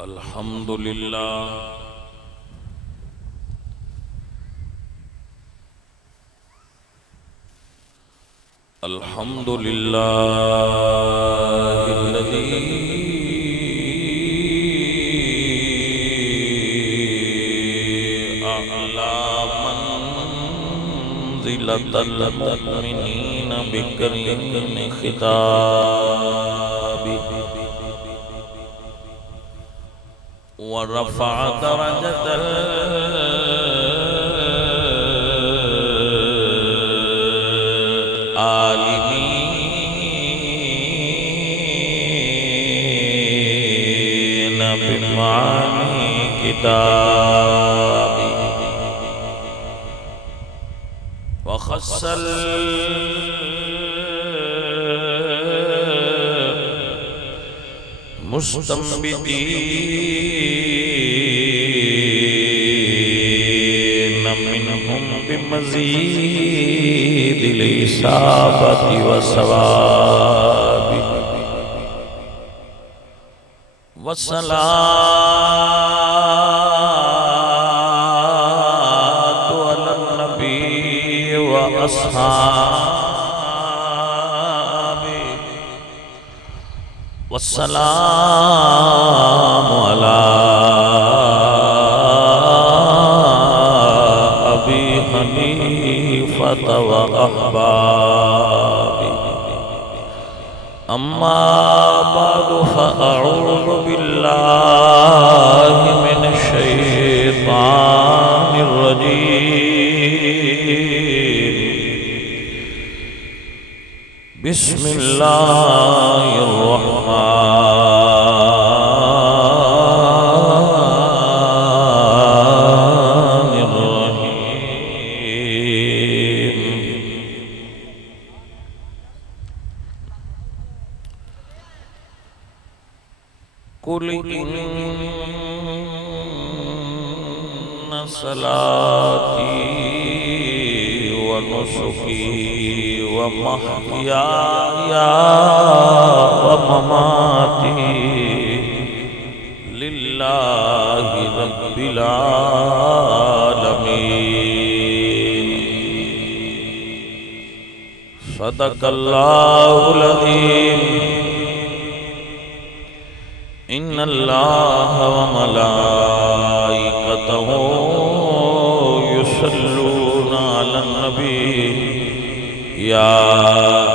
الحمد لله الحمد لله الذي أعلى منزلة المؤمنين بكريم خطابه ورفع درجة العالمين بمعاني كتابه وخص المستنبطين منهم بمزيد الإصابة والصواب والصلاة على النبي وأصحابه والسلام على أبي حنيفة وأحبابه أما بعد فأعوذ بالله من الشيطان الرجيم بسم الله الرحمن الرحيم قل إن صلاتي ونسكي ومحياي ومماتي لله رب العالمين صدق الله العظيم إن الله وملائكته يصلون على النبي يا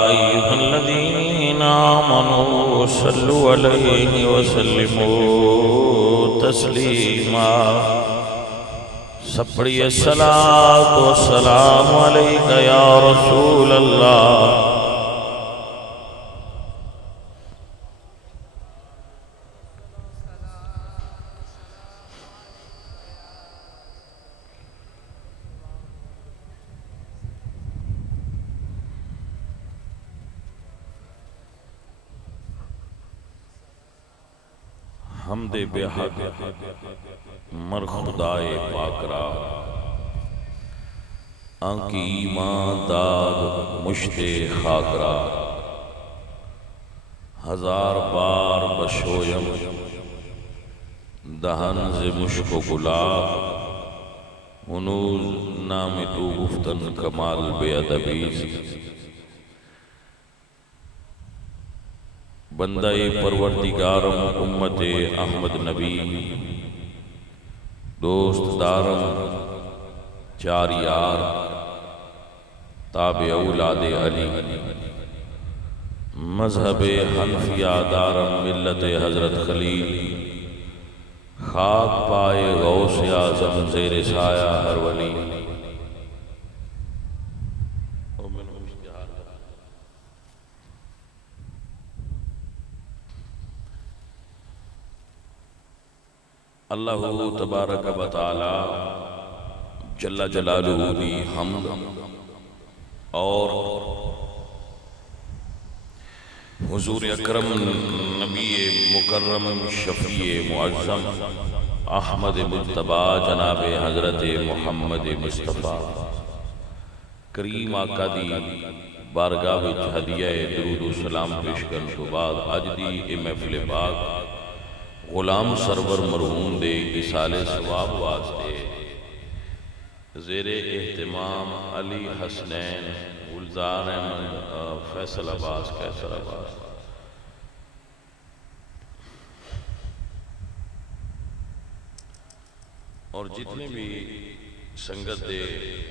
أيها الذين آمنوا صلوا عليه وسلموا تسليما سپڑی الصلاة والسلام عليك يا رسول الله حمد بحق مر خدائے پاک را آنکی ایمان داد مشت خاک را ہزار بار بشویم دہن ز مشک و گلاب ہنوز نام تو گفتن کمال بے ادبی بندہ پروردگارم امت احمد نبی دوست دارم چار یار تابع اولاد علی مذہب حنفیہ دارم ملت حضرت خلیل خاک پائے غوث اعظم زیر سایہ ہر ولی اللہ تبارک و تعالی جل جلالہ دی حمد اور حضور اکرم نبی مکرم شفیع معظم احمد مجتبیٰ جناب حضرت محمد مصطفیٰ کریم آقا دی بارگاہ وچ ہدیہ درود و سلام پیش کرن تو بعد اج دی اے محفل پاک غلام سرور مرحوم دے اصال ثواب واسطے زیر اہتمام علی حسنین گلزار احمد فیصل عباس کیسر عباس اور جتنے بھی سنگت دے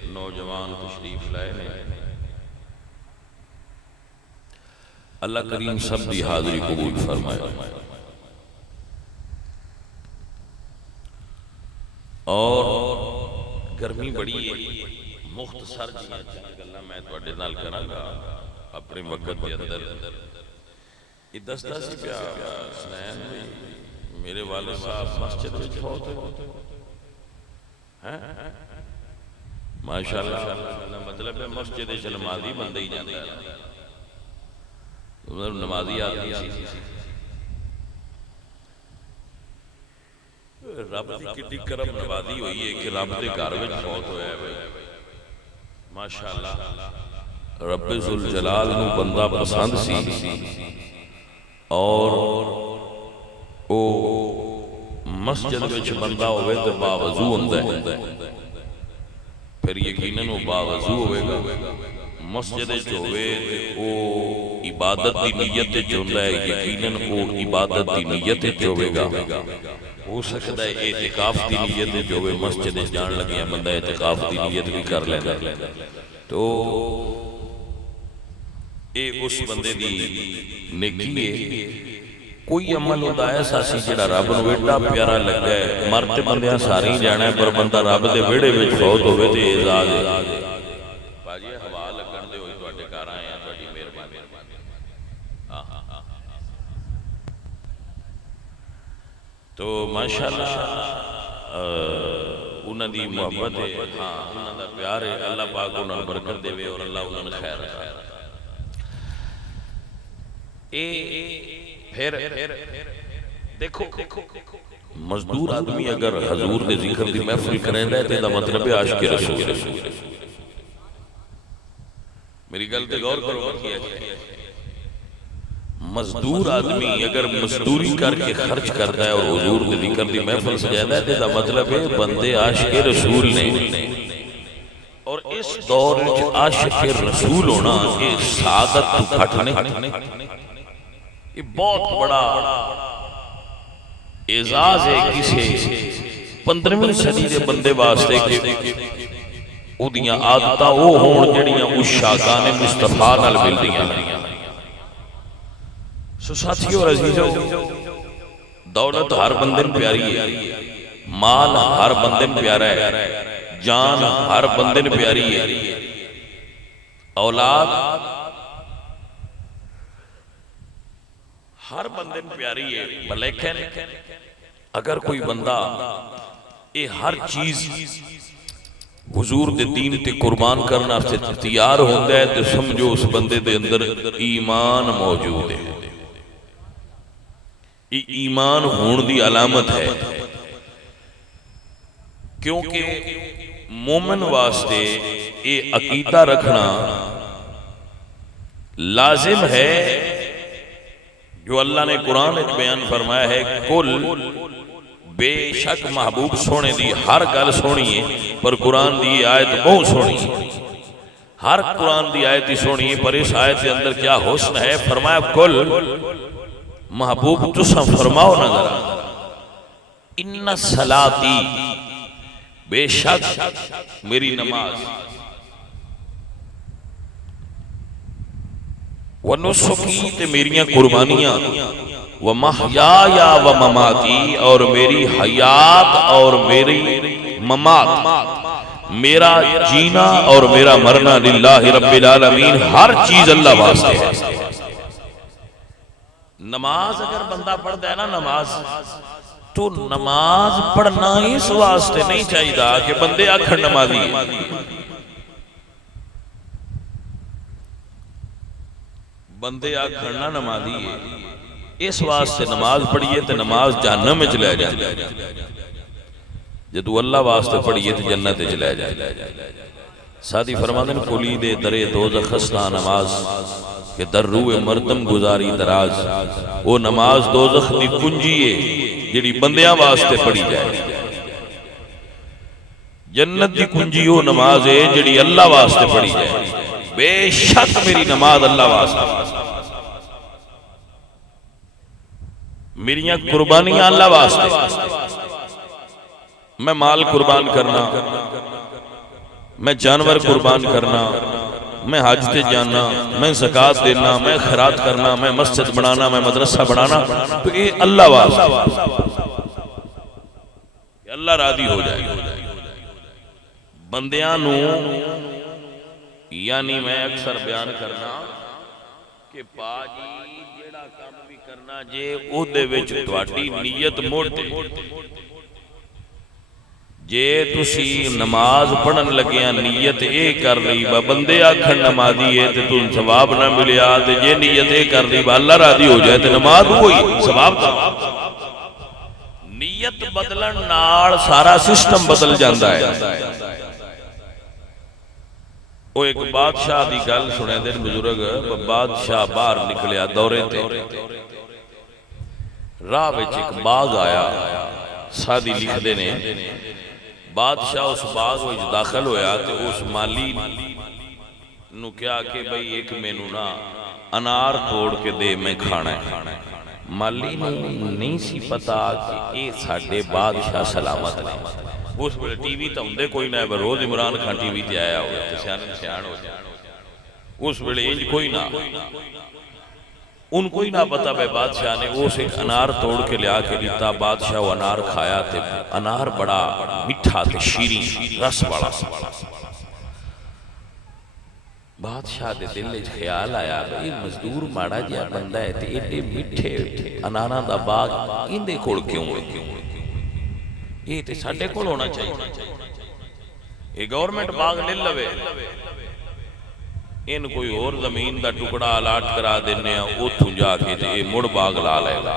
نوجوان تشریف لائے نے اللہ کریم سب دی حاضری قبول فرمائے اور گرمی بڑی ہے مختصر جیاں گلاں میں تواڈے نال کراں گا اپنے وقت دے اندر یہ دستا سی پیا حسنین میرے والد صاحب مسجد وچ فوت ہوئے ماشاءاللہ مطلب ہے مسجد وچ نمازی بندہ ہی جاندا ہے نمازی آدمی سی رب دی کتنی کرم نوازی ہوئی ہے کہ رب دے گھر وچ فوت ہویا ہے بھائی ماشاءاللہ رب ذوالجلال نو بندہ پسند سی اور او مسجد وچ بندہ ہوئے تو باوضو ہوندا ہے پھر یقیناً وہ باوضو ہوئے گا مسجد وچ ہوئے تے او عبادت دی نیت وچ ہوندا ہے یقیناً او عبادت دی نیت وچ ہوئے گا ہو سکتا ہے اعتکاف دی نیت جو ہوئے مسجد جان لگے ہیں بندہ اعتکاف دی نیت بھی کر لینا تو اے اس بندے دی نیکی ہے کوئی عمل ہوتا ہے ایسا سی جڑا رب نو ایڈا پیارا لگا ہے مرتے بندیاں سارے ہی جانا ہے پر بندہ رب دے ویڑے وچ فوت ہوئے تے اعزاز ہے باجی ہوا لگن دے ہوئی تواڈے گھر آئے ہیں تواڈی مہربانی تو ماشاءاللہ انہاں دی محبت ہے ہاں انہاں دا پیار ہے اللہ پاک انہاں نوں برکت دے اور اللہ انہاں نوں خیر رکھے اے پھر دیکھو مزدور آدمی اگر حضور دے ذکر دی محفل کریں رہے تے دا مطلب ہے عاشق رسول میری گل تے غور کرو مزدور آدمی اگر مزدوری کر کے خرچ کرتا ہے اور حضور دے ذکر دی محفل سجاتا ہے تے دا مطلب ہے بندے عاشق رسول نے اور اس دور وچ عاشق رسول ہونا یہ سعادت تو گھٹ نہیں یہ بہت بڑا اعزاز ہے کسی 15ویں صدی دے بندے واسطے کہ او دیاں عادتاں او ہون جڑیاں عشاقان مصطفیٰ نال ملدیاں سو ساتھیو اور عزیزو دولت ہر بندے پیاری ہے مال ہر بندے پیارا ہے جان ہر بندے پیاری ہے اولاد ہر بندے پیاری ہے لیکن اگر کوئی بندہ یہ ہر چیز حضور دے دین تے قربان کرنا سے تیار ہوتا ہے تو سمجھو اس بندے دے اندر ایمان موجود ہے ایمان ہون دی علامت ہے کیونکہ مومن واسطے یہ عقیدہ رکھنا لازم ہے جو اللہ نے قرآن بیان فرمایا ہے کل بے شک محبوب سونے دی ہر گل سونی ہے پر قرآن دی آیت بہت سونی ہے ہر قرآن دی آیت ہی سونی ہے پر اس آیت کے اندر کیا حسن ہے فرمایا کل محبوب تسا فرماؤ نظر ان صلاتی بے شک میری نماز ونسکی تے میریاں قربانیاں ومحیایا ومماتی اور میری حیات اور میری ممات میرا جینا اور میرا مرنا للہ رب العالمین ہر چیز اللہ واسطے ہے نماز اگر بندہ پڑھتا ہے نا نماز تو نماز پڑھنا اس واسطے نہیں چاہیے کہ بندے آکھر نمازی ہے بندے آکھر نہ نمازی ہے اس واسطے نماز پڑھئے تو نماز جہنم میں چلے جائے جدو اللہ واسطے پڑھئے تو جنت چلے جائے ساتھی فرماندن کلی دے درے دوزخ خستہ نماز کہ در روح مردم گزاری دراز وہ نماز دوزخ دی کنجی ہے جڑی بندیاں واسطے پڑھی جائے. جنت دی کنجی وہ نماز ہے جڑی اللہ واسطے پڑھی جائے. بے شک میری نماز اللہ واسطے، میریاں قربانیاں اللہ واسطے. میں مال قربان کرنا، میں جانور قربان کرنا، میں حج تے جانا، میں زکوٰۃ دینا، میں خیرات کرنا، میں مسجد بنانا، میں مدرسہ بنانا، تو یہ اللہ واسطے، اللہ راضی ہو جائے. بندیاں نو یعنی میں اکثر بیان کرنا کہ پاجی جیڑا کام بھی کرنا جے او دے وچ تواڈی نیت موٹے، جے تسی نماز پڑھن لگیاں نیت اے کر لئی با بندے آکھن نمازی ہے تے توں ثواب نہ ملیا، تے جے نیت اے کر لئی با اللہ راضی ہو جائے تے نماز ہوئی ثواب دا. نیت بدلن نال سارا سسٹم بدل جاندا ہے. وہ ایک بادشاہ دی گل سنے دن بزرگ، بادشاہ باہر نکلیا دورے تے، راہ وچ ایک باغ آیا. سادی لکھدے نے بادشاہ اس باغ وچ داخل ہویا تے اس مالی نو کیا کہ بھئی ایک مینوں نا انار توڑ کے دے میں کھانا ہے. مالی نو نہیں سی پتا کہ اے ساڈے بادشاہ سلامت نے. اس ویلے ٹی وی تو ہوندے کوئی نہ، روز عمران خان ٹی وی تے آیا ہوا تے سیاح ہو جائے. اس ویلے انج کوئی نہ، ان کوئی نہ پتا بھائی بادشاہ نے اس ایک انار توڑ کے لیا کے دیتا. بادشاہ وہ انار کھایا تے انار بڑا میٹھا تے شیریں رس والا. بادشاہ دے دل وچ خیال آیا بھئی مزدور ماڑا جیا بندہ ہے تے ایڈے میٹھے اناراں دا باغ ایندے کول کیوں ہے؟ یہ تے ساڈے کول ہونا چاہیے. یہ گورنمنٹ باغ لے لوے، ان کوئی اور زمین دا ٹکڑا الاٹ کرا دینے ہیں، اوتھوں جا کے تے مڑ باغ لا لے گا.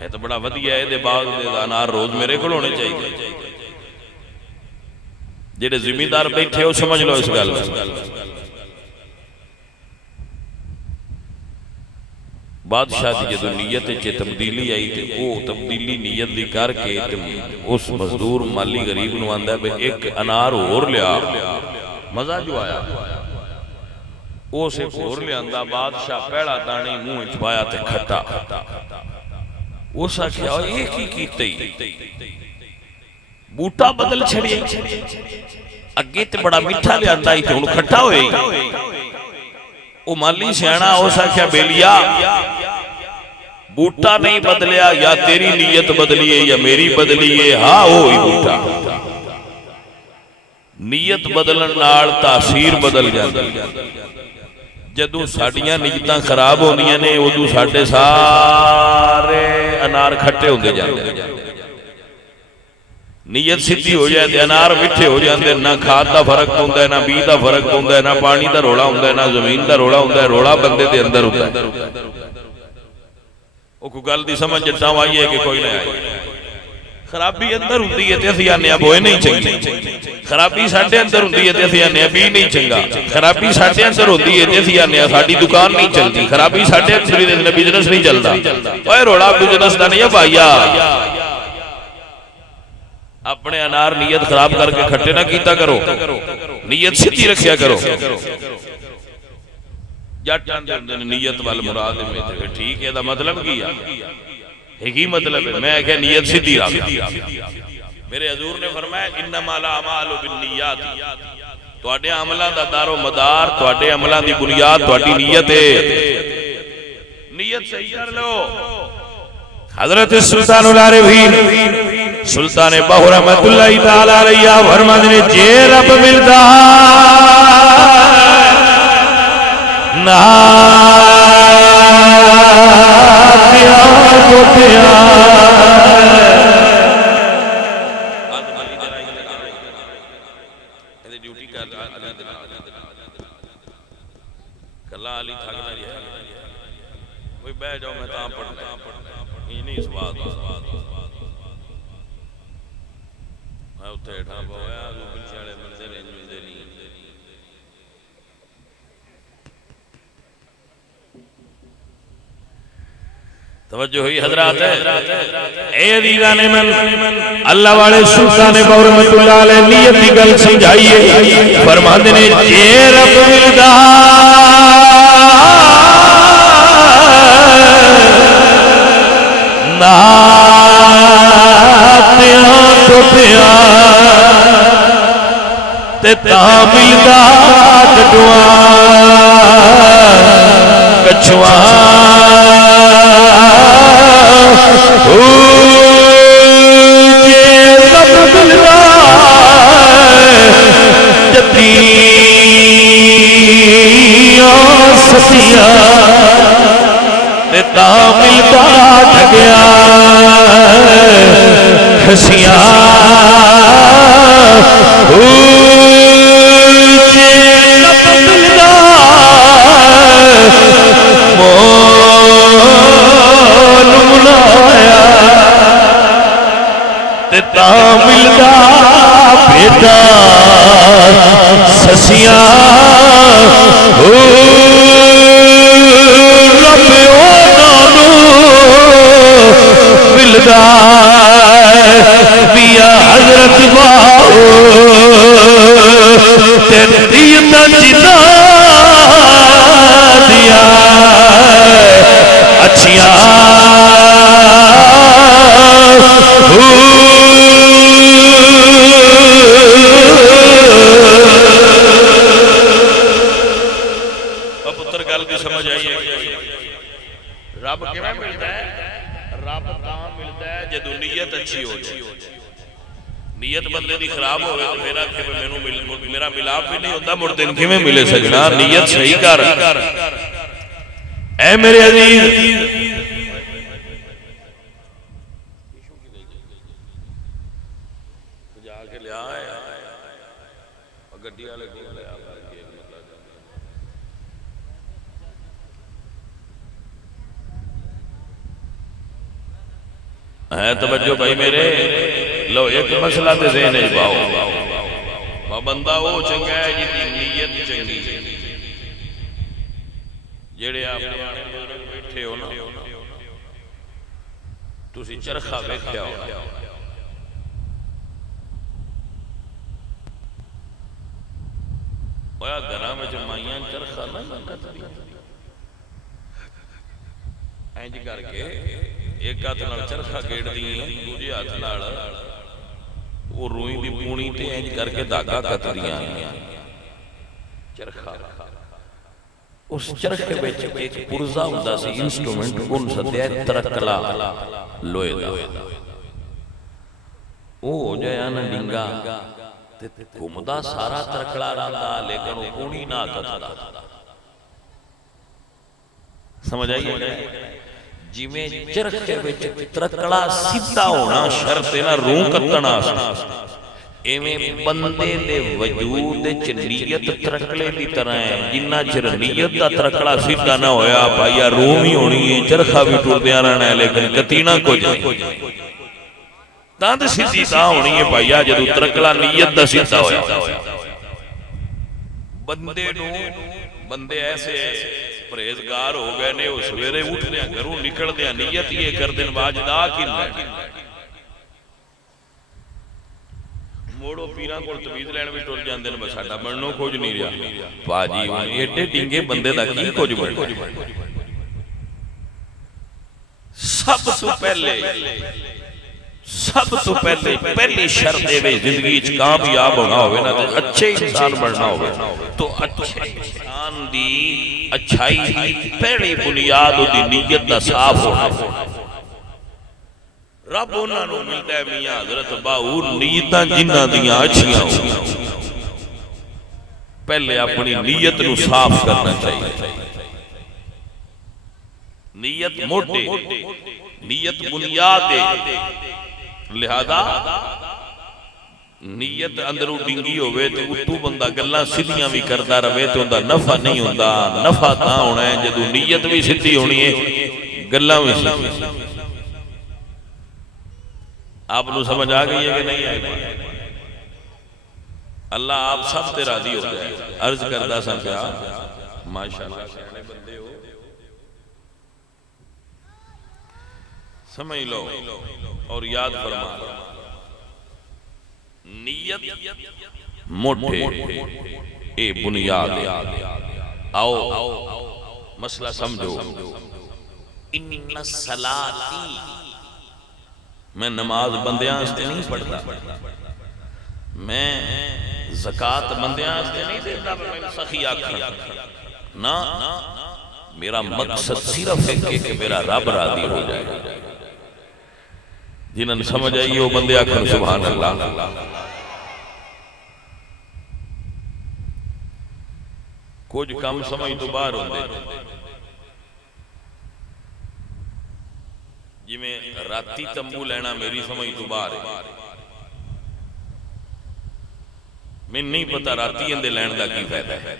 یہ تو بڑا ودیا ہے، دے باغ دے انار روز میرے کول ہونے چاہیے. جڑے زمیندار بیٹھے ہو سمجھ لو اس گل. بادشاہ دی جدو نیت چے تبدیلی آئی تے او تبدیلی نیت دی کر کے اس مزدور مالی غریب نو آندا ہے بے ایک انار اور لیا. مزہ جو آیا او سے اور لیا آندا. بادشاہ پہلا دانی منہ چھپایا تے کھٹا. اس آکھیا ایک ہی کیتے بوٹا بدل چھڑی اگے تے بڑا میٹھا لیا آندا ہی تے ہن کھٹا ہوئے. او مالی سیانا اس آکھیا بیلیا بوٹا نہیں بدلیا، یا تیری نیت بدلی ہے یا میری بدلی ہے. ہاں ہوئی بوٹا. نیت بدلن نال تاثیر بدل جاتی. جدو ساڑیاں نیتاں خراب ہونیاں نے ادو ساڑے سارے انار کھٹے ہوندے جاندے. نیت سیدھی ہو جائے تے انار مٹھے ہو جاندے. نہ کھاد دا فرق ہوندا ہے، نہ بی دا فرق ہوندا ہے، نہ پانی دا روڑا ہوندا ہے، نہ زمین دا روڑا ہوندا ہے. روڑا بندے دے اندر ہوندا ہے. او کوئی گل دی سمجھ جتاں آئی ہے کہ کوئی نہ آئی. خرابی اندر ہوندی ہے تے اسی آنے اب ہوئے نہیں چنگے. خرابی ساڈے اندر ہوندی ہے تے اسی آنے اب ہی نہیں چنگا. خرابی ساڈے اندر ہوندی ہے تے اسی آنے ساڈی دکان نہیں چلتی. خرابی ساڈے اندر ہوندی ہے بزنس نہیں چلتا. اوے روڑا بزنس دا نہیں ہے بھائیا. اپنے انار نیت خراب کر کے کھٹے نہ کیتا کرو، نیت سیدھی رکھیا کرو. جٹ نیت وال مراد میں ٹھیک ہے دا مطلب کیا ایک ہی مطلب ہے. میں کہ نیت سیدھی رکھ. میرے حضور نے فرمایا انما الاعمال بالنیات. تواڈے عملاں دا دار و مدار، تواڈے عملاں دی بنیاد تواڈی نیت ہے. نیت صحیح کر لو. حضرت سلطان العارفین سلطان باہو رحمت اللہ تعالی علیہ فرماتے ہیں جے رب ملدا نا کلا علی تھک نہ جائے کوئی بہ جاؤ میں تاں پڑھنا یہ نہیں اس بات میں اتھے اٹھا پایا وہ پچھاڑے بندے رہنے ملتے نہیں. توجہ ہوئی حضرات اے عزیزان من اللہ والے سلطان بہو رحمت اللہ علیہ نیت دی گل سمجھائیے فرماندے نے جے رب ملدا ناتیاں ٹوٹیاں تے تاں ملدا ڈڈواں کچھواں ملتا ڈگیا خسیاں ملتا مول منایا تا ملتا بیٹا سسیاں ملدا پیا حضرت باؤ تیرا جنا دیا اچھیاں پتر گل کی سمجھ آئیے رب کیوں ملتا ہے رب تاں ملتا ہے جدو نیت اچھی ہو جائے نیت بندے دی خراب ہوئے تو میرا ملاپ بھی نہیں ہوتا مردن کی میں ملے سجنا نیت صحیح کر اے میرے عزیز جا کے لیا ہے گڈی والے کو لیا ہے توجہ بھائی میرے لو ایک مسئلہ تے ذہن ہے باؤ بندہ وہ چنگا ہے جی نیت چنگی جڑے آپ بیٹھے ہو نا تسی چرخا ویکھیا ہو اویا گھراں وچ مائیاں چرخا نہ کٹدی اینج کر کے ایک ہاتھ نال چرخا گیڑ دی دوجے ہاتھ نال وہ روئی دی پونی تے اینج کر کے دھاگا کٹ دیاں چرخا اس چرخے وچ ایک پرزا ہوندا سی انسٹرومنٹ اون سدیا ترکلا لوہے دا او ہو جایا نا ڈنگا تے گھمدا سارا ترکلا رہندا لیکن وہ پونی نہ کٹدا سمجھ آئی جی میں چرخے وچ ترکڑا سیدھا ہونا شرط ہے نا روح کتنا ایویں بندے دے وجود چ نیت ترکڑے دی طرح ہے جنہ چر نیت دا ترکڑا سیدھا نہ ہویا بھائیا روح بھی ہونی ہے چرخا بھی ٹردیاں رہنا ہے لیکن کتینا کچھ تاں تے سیدھی تاں ہونی ہے بھائیا جدوں ترکڑا نیت دا سیدھا ہویا بندے ایسے پرہیزگار ہو گئے نے وہ سویرے اٹھ دیا گھروں نکل دیا نیت یہ کر دن باجدہ کن لے موڑو پیران کو تبید لین بھی ٹول جان دن بس ہٹا بڑھنوں کھوج نہیں رہا باجی ایڈے ڈنگے بندے دا کی کھوج بڑھنا سب تو پہلے پہلی شرط دے زندگی کامیاب ہونا ہوئے نا اچھے انسان بڑھنا ہوئے تو اچھے انسان دی اچھائی دی پہلی بنیاد دی نیت دا صاف ہونا رب انہاں نو ملتا ہے میاں حضرت باہور نیتاں جنہ دیاں اچھیاں ہوں پہلے اپنی نیت نو صاف کرنا چاہیے نیت موٹے نیت بنیاد دے لہذا نیت اندروں ڈنگی ہوئے تو اتو بندہ گلہ سدھیاں بھی کردہ روے تو اندہ نفع نہیں ہوندہ نفع تاں ہونا ہے جدو نیت بھی سدھی ہونی ہے گلہ بھی سدھی آپ نو سمجھ آگئی ہے کہ نہیں آئے اللہ آپ سب تے راضی ہو جائے عرض کردہ سا کیا ماشاءاللہ سمجھ لو اور یاد فرما لو، نیت موٹے اے بنیاد آؤ مسئلہ سمجھو، ان صلاتی میں نماز بندیاں استے نہیں پڑھتا، میں زکاة بندیاں استے نہیں دیتا، میں سخی آکھا نا، میرا مقصد صرف ہے کہ میرا رب راضی ہو جائے۔ جنہاں نے سمجھ آئی وہ بندے آکھن سبحان اللہ۔ کچھ کم سمجھ تو باہر ہوندے جی میں راتی تمبو لینا میری سمجھ تو باہر ہے، میں نہیں پتا راتی اندے لین دا کی فائدہ ہے،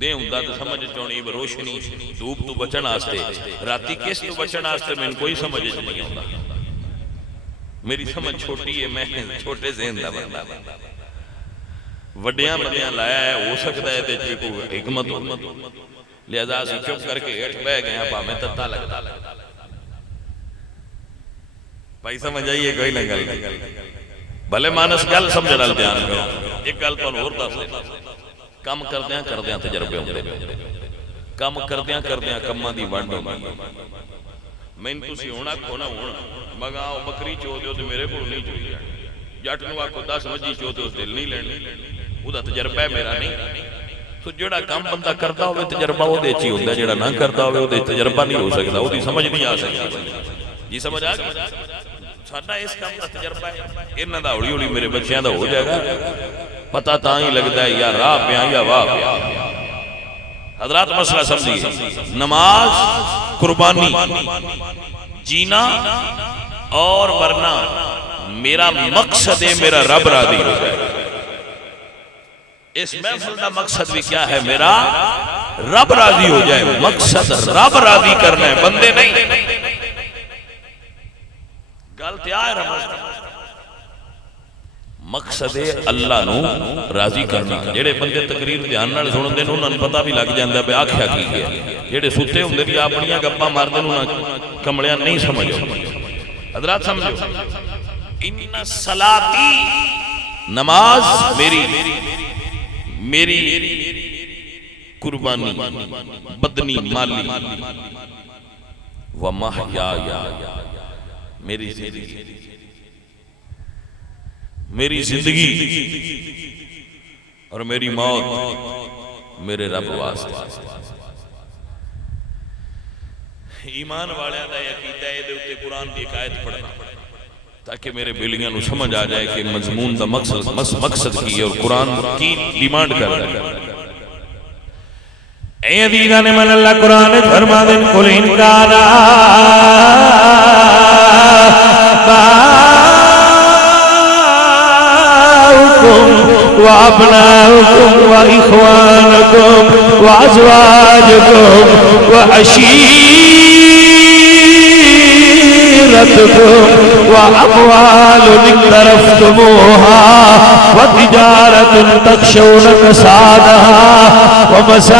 دے ہوں تو سمجھ چونی روشنی دھوپ تو بچن آستے، راتی کس تو بچن آستے میں کوئی سمجھ نہیں ہوتا، میری سمجھ چھوٹی ہے، میں چھوٹے ذہن دا بندہ وڈیاں بندیاں لایا ہے، ہو سکتا ہے دے کوئی حکمت ہو، لہذا سے چپ کر کے ہٹ بہ گئے ہیں، میں تتا لگتا بھائی سمجھ آئیے کوئی نہ گل بھلے مانس گل سمجھ رہا دھیان کرو، ایک گل تو اور دس کم کردیاں تجربے ہوندے، کم کردیاں کماں دی ونڈ ہوندی، میں تسی ہونا کھونا ہونا مگا آؤ بکری چو دیو تو میرے کو نہیں چوئی جائے، جٹ نو آکو 10 وجی چو تو اس دل نہیں لینی، وہ دا تجربہ ہے میرا نہیں، تو جڑا کام بندہ کرتا ہوئے تجربہ وہ دے چی ہوندہ، جڑا نہ کرتا ہوئے وہ دے تجربہ نہیں ہو سکتا، وہ دی سمجھ نہیں آ سکتا، جی سمجھ آ گیا؟ ساڑھا اس کام کا تجربہ ہے، انہا دا ہوڑی ہوڑی میرے بچیاں دا ہو جائے گا، پتہ تاں لگتا ہے یا راہ پیاں یا واہ پیاں۔ حضرات مسئلہ سمجھئے، نماز قربانی جینا اور ورنہ میرا مقصد ہے میرا رب راضی ہو جائے، اس محفل کا مقصد بھی کیا ہے، میرا رب راضی ہو جائے، مقصد رب راضی کرنا ہے، بندے نہیں، گلتے آئے رمضان مقصد اللہ نو راضی کرنا، جیڑے بندے تقریر دھیان نال سنن دے انہاں نوں پتہ بھی لگ جاندا ہے آکھیا کی ہے، جیڑے ستے ہوندے دی اپنیاں گپاں ماردے نوں کملیاں نہیں سمجھو۔ حضرات سمجھو، ان صلاتی نماز میری قربانی بدنی مالی و محیایا، میری زندگی اور میری موت میرے رب واسطے۔ ایمان والے دا عقیدہ ہے دے اتے قرآن دی ایک آیت پڑھنا تاکہ میرے بیلیاں نو سمجھ آ جائے کہ مضمون دا مقصد کی ہے اور قرآن کی ڈیمانڈ کر رہا ہے۔ اے عزیزان من اللہ قرآن فرما دیں قل ان کانا وابناؤکم واخوانکم وازواجکم وعشیرتکم واموال اقترفتموها وتجارت تخشون کسادها ومساکن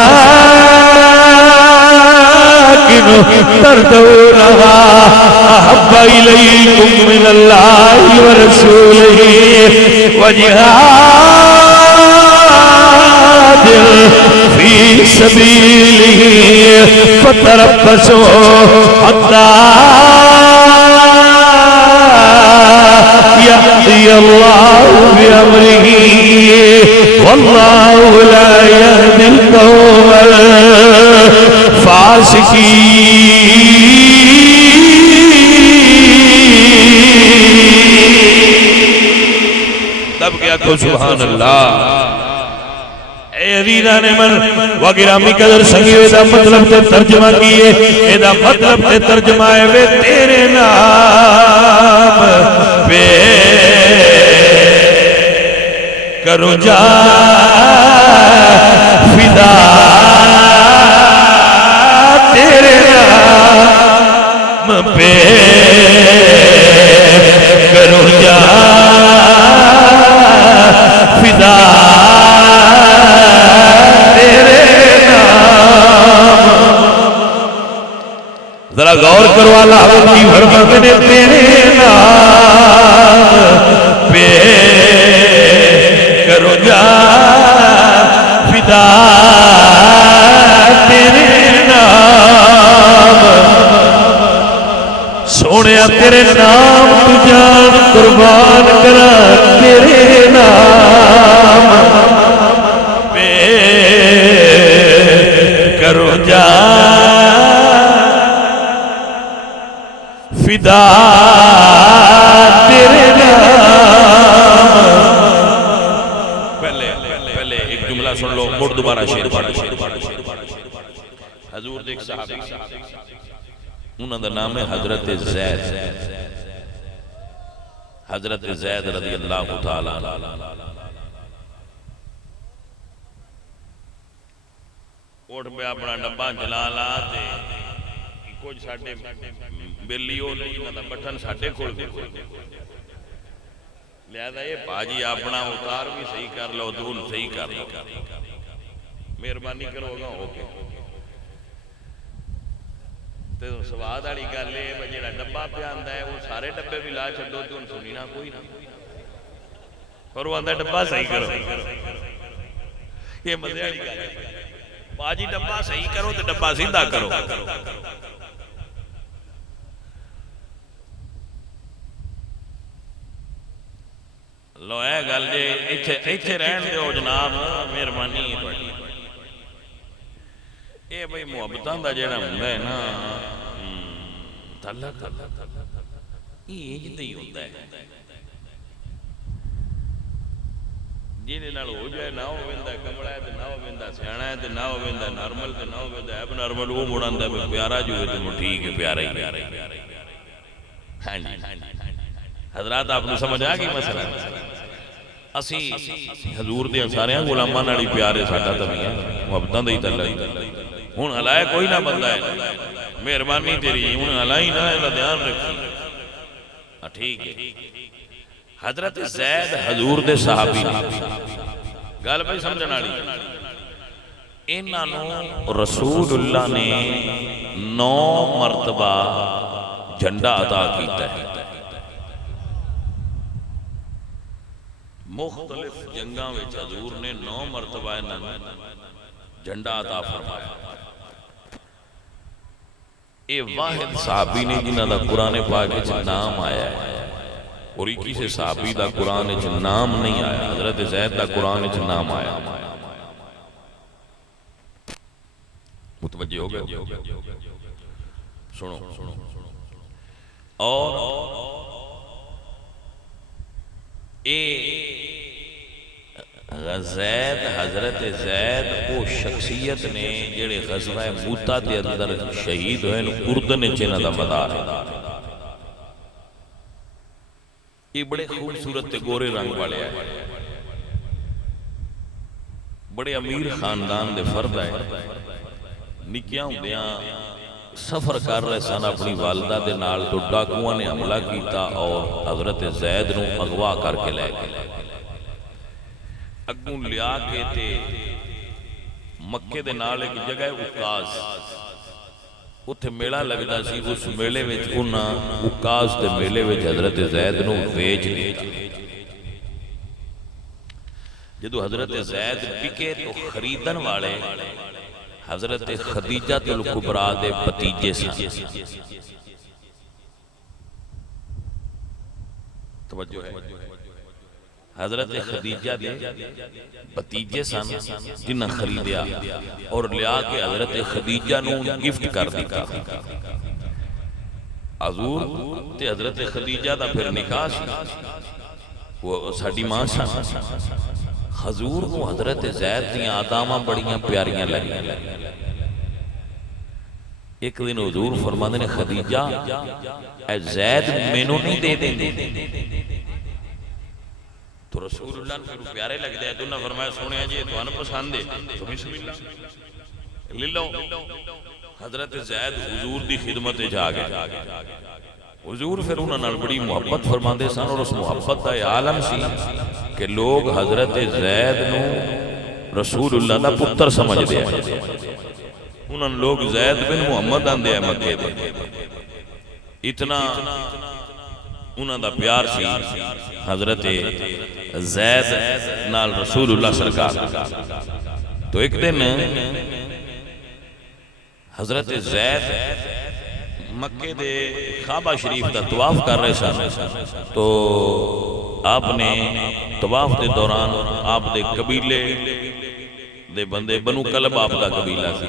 تردونها احب الیکم من اللہ ورسولہ وجہاد فی سبیلہ فتربصوا حتی یأتی اللہ بأمرہ واللہ لا یهدی القوم الفاسقین۔ تب کیا کو سبحان اللہ۔ اے عزیزان من وگرامی قدر سنگیوے دا مطلب تے ترجمہ کیے، اے دا مطلب تے ترجمہ ہے وے تیرے نام پہ کرو جا فدا، تیرے نام پہ کرو جا فدا، تیرے نام۔ ذرا غور کرو والا کی فرماتے نے تیرے نام پہ کرو جا فدا تیرے نام سونے تیرے نام تو جان قربان کرا تیرے نام پہ کرو جا فدا تیرے نام پہلے ایک جملہ سن لو مڑ دوبارہ شیر پڑھ حضور دیکھ صحابی انہوں دا نام ہے حضرت زید حضرت زید رضی اللہ تعالیٰ اوٹ پہ اپنا ڈبا جلا لا تے کچھ ساڑھے بیلیو نہیں نہ بٹھن ساڑھے کھول دے لہذا یہ باجی اپنا اتار بھی صحیح کر لو دون صحیح کر لو مہربانی کرو گا اوکے تو سواد آڑی گا لے جیڑا ڈبا پہ آندہ ہے وہ سارے ڈبے بھی لا چھڑو تو ان سنی نہ کوئی نہ اور وہ آندہ ڈبا صحیح کرو یہ مزے آڑی گا لے باجی ڈبا صحیح کرو تو ڈبا سیدھا کرو لو اے گل جے ایتھے رہن دے ہو جناب مہربانی بڑی اے بھئی محبتاں دا جیڑا ہوندا ہے نا تعلق یہ جدے ہی ہوتا ہے جینے نال ہو جائے نہ ہو ویندا کمڑا ہے تے نہ ہو ویندا سیاںا ہے تے نہ ہو ویندا نارمل تے نہ ہو ویندا ایب نارمل وہ مڑاندا ہے پیارا جو ہے تے ٹھیک ہے پیارا ہی ہاں جی حضرات آپ نے سمجھ آ گئی مسئلہ اسی حضور دے سارے غلاماں نال ہی پیارے ساڈا تے میاں محبتاں دا ہی تعلق ہن ہلائے کوئی نہ بندہ ہے مہربانی تیری ہن ہلائی نہ اے دھیان رکھی ٹھیک ہے حضرت زید حضور دے صحابی گل بھائی سمجھن والی انہاں نوں رسول اللہ نے 9 مرتبہ جھنڈا عطا کیتا ہے مختلف جنگاں وچ حضور نے 9 مرتبہ انہاں جھنڈا عطا فرمایا اے واحد صحابی نے جنہاں دا قرآن پاک وچ نام آیا ہے اور کسی صحابی دا قرآن وچ نام نہیں آیا حضرت زید دا قرآن وچ نام آیا متوجہ ہو گئے سنو اور زید حضرت زید وہ شخصیت نے جڑے غزوہ موتا دے اندر شہید ہوئے اردن چینہ دا مدار ہے یہ بڑے خوبصورت گورے رنگ والے ہیں بڑے امیر خاندان دے فرد ہے نکیاں ہوندیاں سفر کر رہے سن اپنی والدہ دے نال تو ڈاکوؤں نے حملہ کیتا اور حضرت زید نو اغوا کر کے لے گئے اگوں لیا کے تے مکے دے نال ایک جگہ اکاز اتھے میلہ لگدا سی اس میلے وچ انہاں اکاز دے میلے وچ حضرت زید نو ویچ دیتا جدو حضرت زید بکے تو خریدن والے حضرت خدیجہ الکبریٰ دے بتیجے سن توجہ ہے حضرت خدیجہ دے بتیجے سن جنہ خریدیا اور لیا کے حضرت خدیجہ نو گفٹ کر دیتا حضور تے حضرت خدیجہ دا پھر نکاح سی وہ ساڑی ماں سن حضور کو حضرت زید دیاں آداماں بڑیاں پیاریاں لگی ایک دن حضور فرماندے نے خدیجہ اے زید مینوں نہیں دے دیں تو رسول اللہ نے پیارے لگ دیا تو انہوں نے فرمایا سونے جی تو انہوں پسند ہے تو بسم اللہ لے لو حضرت زید حضور دی خدمت جا گئے حضور پھر انہوں نے بڑی محبت فرماندے سن اور اس محبت دا عالم سی کہ لوگ حضرت زید نو رسول اللہ دا پتر سمجھ دیا انہوں نے لوگ زید بن محمد آن دیا مکے دے اتنا انہاں دا پیار سی حضرت زید نال رسول اللہ سرکار. تو ایک دن حضرت زید مکے دے کعبہ شریف دا طواف کر رہے سن. تو آپ نے طواف دے دوران آپ دے قبیلے دے بندے بنو کلب آپ دا قبیلہ سی.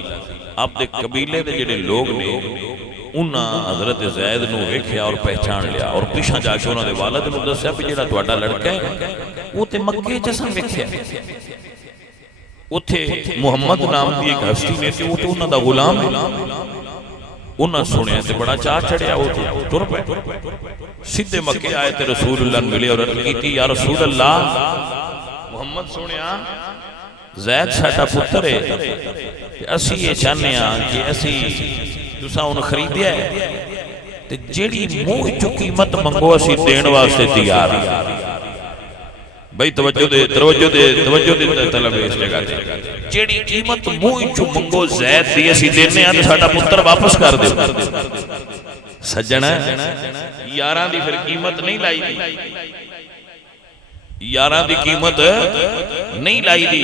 آپ دے قبیلے دے جڑے لوگ نے انہاں حضرت زید نو ویکھیا اور پہچان لیا اور پیچھے جا کے انہاں دے والد نو دسیا کہ جڑا تہاڈا لڑکا ہے وہ تے مکے چ اساں ویکھیا اوتھے محمد نام دی ایک ہستی نے تے وہ تے انہاں دا غلام ہے. انہاں سنیا تے بڑا چاہ چڑھیا وہ ٹر پے سیدھے مکے آئے تے رسول اللہ ملے اور عرض کیتی یا رسول اللہ محمد سنیا زید ساڈا پتر ہے تے اسی یہ چاہنے ہاں کہ اسی تساں انہوں خریدیا ہے تے جیڑی منہ چو قیمت منگو اسی دین واسطے تیار ہیں. بھئی توجہ دے طلب اس جگہ تے جیڑی قیمت منہ چو منگو زید دی اسی دینے ہیں تے ساڈا پتر واپس کر دے. سجنہ یاراں دی پھر قیمت نہیں لائی دی, یاراں دی قیمت نہیں لائی دی.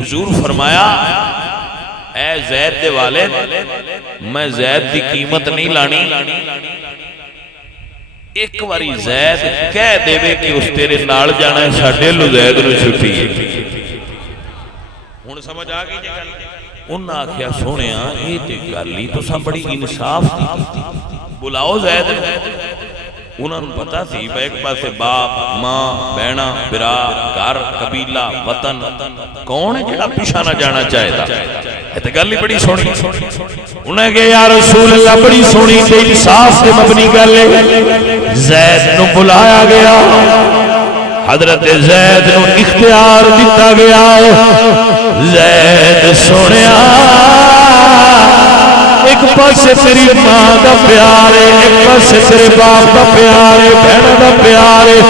حضور فرمایا اے زید دے والد میں زید دی قیمت نہیں لانی, ایک واری زید کہہ دے وے کہ اس تیرے نال جانا ہے ساڈے لو زید نو چھٹی ہے. ہن سمجھ آ گئی جے گل. انہاں آکھیا سونیا اے تے گل ہی تساں بڑی انصاف دی, بلاؤ زید. انہاں نوں پتہ سی بھئی ایک پاسے باپ ماں بہنا برا گھر قبیلہ وطن کون ہے جڑا پیچھے نہ جانا چاہتا. اے تے گل ہی بڑی سونی. انہاں کہ یا رسول اللہ بڑی سونی تے انصاف تے مبنی گل ہے. زید نو بلایا گیا, حضرت زید نو اختیار دیتا گیا. زید سونیا ایک پاسے تیری ماں دا پیار ہے, ایک پاسے تیرے باپ دا پیار ہے, بہن دا پیار ہے,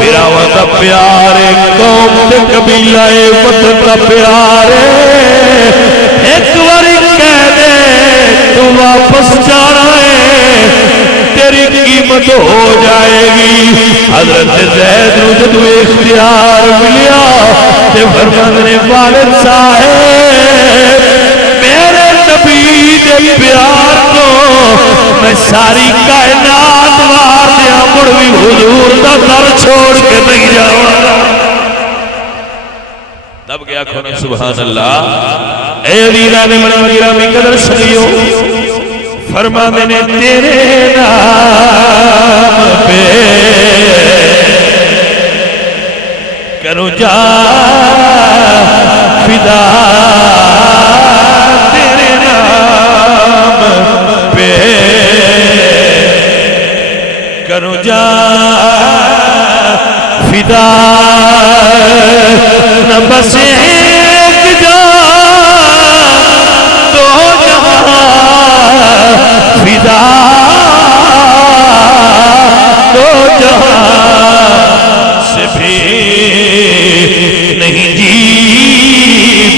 پیراواں دا پیار ہے, قوم تے قبیلہ ہے, وطن دا پیار ہے. ایک واری کہہ دے تو واپس جانا ہے تیری قیمت ہو جائے گی. حضرت زید نو جدو اختیار ملیا تے فرماندے نے والد صاحب میرے نبی دے پیار کو میں ساری کائنات وار دیا مڑ بھی حضور دا در چھوڑ کے نہیں جاواں گا. دب گیا کھونا سبحان اللہ. اے علیرہ نے منویرہ میں قدر سنیو فرماندے نے تیرے نام پہ کرو جا فدا, تیرے نام پہ کرو جا فدا. نہ بس ایک جان دو جہاں فدا, دو جہاں سے بھی نہیں جی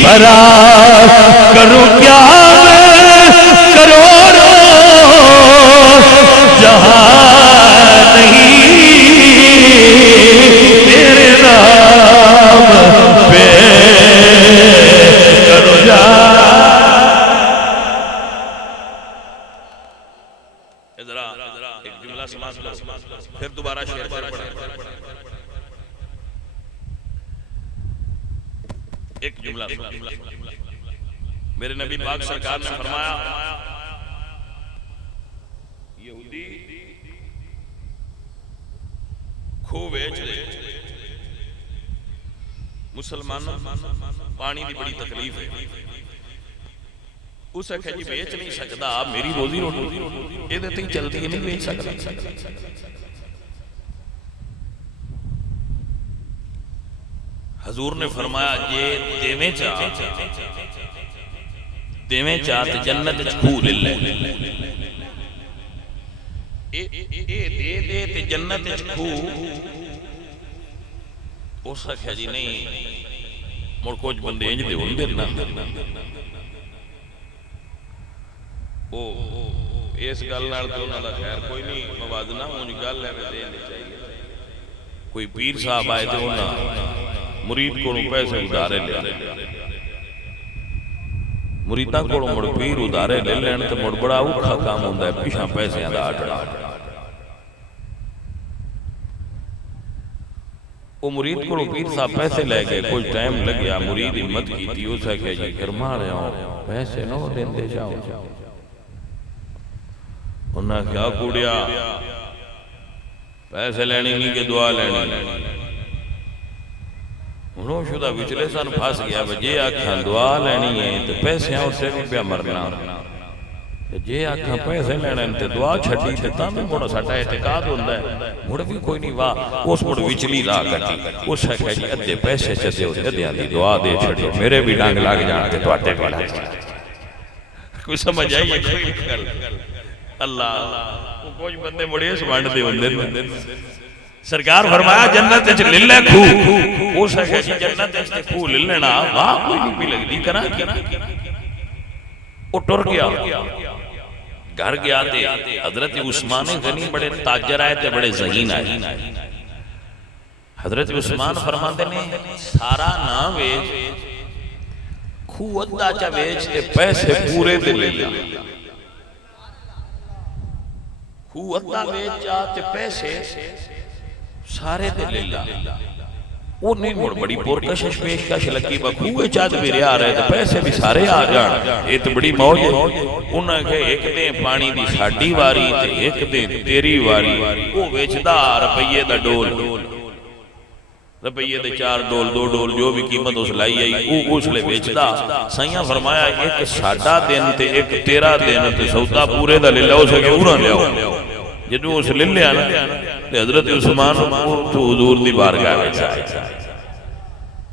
بھرا. کروں کیا میں کروڑوں جہاں نہیں تیرے نام پہ کرو جا. ایک جملہ سماج پھر دوبارہ شعر پڑھیں. ایک جملہ میرے نبی پاک سرکار نے فرمایا یہودی کھو بیچ دے, مسلمانوں پانی دی بڑی تکلیف ہے. اس آخیا جی بیچ نہیں سکتا میری روزی روٹی یہ دیتے ہی چلتی ہے نہیں بیچ سکتا. حضور نے فرمایا یہ دیویں چاہت جنت چھو لے دے دے تے جنت چھو. اس آخیا جی نہیں مڑ کچھ بندے انج دے ہوں دینا اس گل نال تے انہاں دا خیر کوئی نہیں موازنہ اونج گل ہے ذہن وچ چاہیے کوئی پیر صاحب آئے تے انہاں مرید کولوں پیسے ادھارے لے مریداں کولوں مڑ پیر ادھارے لے لین تے مڑ بڑا اوکھا کام ہوندا ہے پیچھے پیسیاں دا اٹڑا وہ مرید کو پیر صاحب پیسے لے گئے کچھ ٹائم لگ گیا مرید ہمت کی تھی اسے کہ جی گرما رہے ہوں پیسے نہ دین دے جاؤ انہاں کیا کوڑیا پیسے لینی نہیں کہ دعا لینی انہوں شدہ وچلے سن پھاس گیا بجے آکھاں دعا لینی ہے تو پیسے ہیں اسے بھی پیا مرنا جے آکھاں پیسے لینے تے دعا چھٹی تے تاں بھی مڑا ساڈا اعتقاد ہوندا ہے مڑ بھی کوئی نہیں واہ اس مڑ وچلی لا کٹی اس ہے کہ جی ادھے پیسے چدے ہو ادھیاں دی دعا دے چھڑو میرے بھی ڈنگ لگ جان تے تواڈے بھی لگ جان کوئی سمجھ آئی ہے کوئی گل اللہ کچھ بندے مڑے اس وانڈ دے ہوندے سرکار فرمایا جنت وچ لے لے کھو اس ہے کہ جی جنت وچ تے کھو لے لینا واہ کوئی نہیں بھی لگدی کراں وہ ٹر گیا گھر گیا تے حضرت عثمان غنی بڑے تاجر آئے تے بڑے ذہین آئے حضرت عثمان فرماندے نے سارا نہ ویچ کھو ادھا چا ویچ تے پیسے پورے دے لے لیا کھو ادھا ویچ جا تے پیسے سارے دے لے لیا وہ نہیں مڑ بڑی پورکشش پیشکش لگی بکوے چاہت بھی رہا رہے تو پیسے بھی سارے آ جان یہ تو بڑی موج ہے انہاں کہ ایک دیں پانی دی ساڑی واری تے ایک دیں تیری واری وہ ویچدہ رپیے دا ڈول رپیے دے 4 ڈول 2 ڈول جو بھی قیمت اس لائی آئی وہ اس لے ویچدہ سائیاں فرمایا ایک ساڑا دن تے ایک تیرا دن تے سودا پورے دا لے لو سکے اوڑا لے آؤ جدو اس لے لیا نا حضرت عثمان تو حضور دی بارگاہ میں چاہے